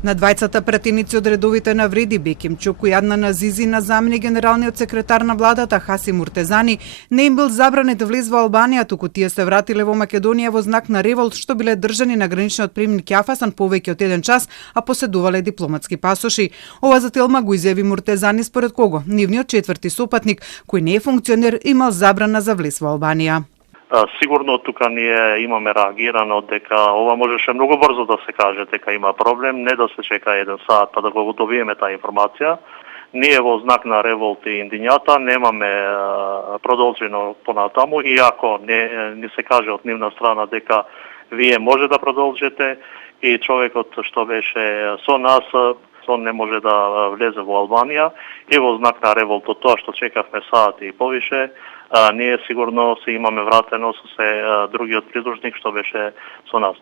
На двајцата пратеници од редовите на Вреди, Беким Чоку и Аднан Азизи, на заменик генералниот секретар на владата Хаси Муртезани, не им бил забранет да влез во Албанија, туку тие се вратиле во Македонија во знак на револт, што биле држани на граничниот премин Ќафасан повеќе од 1 час, а поседувале дипломатски пасоши. Ова за Телма го изјави Муртезани, според кого нивниот четврти сопатник, кој не е функционер, имал забрана за влез во Албанија. Сигурно тука ние имаме реагирано дека ова можеше многу брзо да се каже дека има проблем, не да се чека 1 сат па да го добиеме таа информација. Ние во знак на револт и индињата немаме продолжено понатаму, иако не се каже од нивна страна дека вие може да продолжите и човекот што беше со нас, он не може да влезе во Албанија и во знак на револт од тоа што чекавме саат и повише, ние сигурно се имаме вратено со се другиот придружник што беше со нас.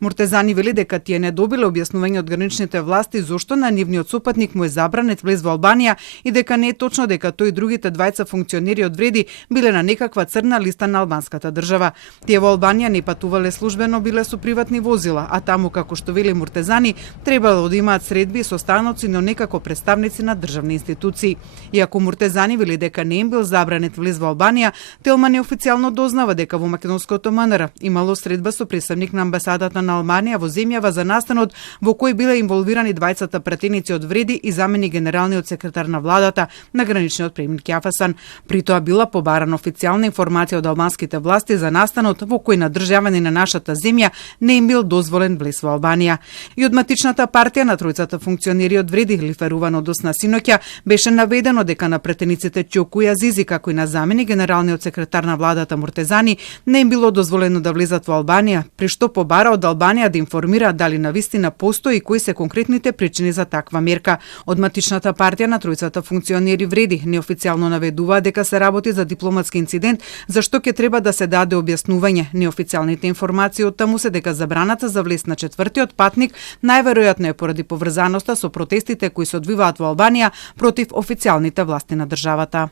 Муртезани вели дека тие не добиле објаснување од граничните власти зошто на нивниот сопатник му е забранет влез во Албанија и дека не е точно дека тој и другите двајца функционери од Вреди биле на некаква црна листа на албанската држава. Тие во Албанија не патувале службено, биле со приватни возила, а таму, како што вели Муртезани, требало да имаат средби со станоци, но некако представници на државни институции. Иако Муртезани вели дека не им бил забранет влез во Албанија, Телма неофицијално дознава дека во македонското МНР имало средба со представник на амбасадата на Албанија во земјава за настанот во кој биле инволвирани двајцата пратеници од Вреди и заменик генералниот секретар на владата на граничниот премин Ќафасан. При тоа била побарана официјална информација од албанските власти за настанот во кој на државјани на нашата земја не им бил дозволен влез во Албанија. И од матичната партија на тројцата функционери од Вреди, лиферувано досна синоќа, беше наведено дека на пратениците Чоку и Азизи, како и на заменик генералниот секретар на владата Муртезани, не им било дозволено да влезат во Албанија, при што побара од Албанија да информира дали навистина постои и кои се конкретните причини за таква мерка. Од матичната партија на тројцата функционери Вреди неофицијално наведува дека се работи за дипломатски инцидент, за што ќе треба да се даде објаснување. Неофицијалните информации од таму се дека забраната за влез на четвртиот патник најверојатно е поради поврзаноста со протестите кои се одвиваат во Албанија против официјалните власти на државата.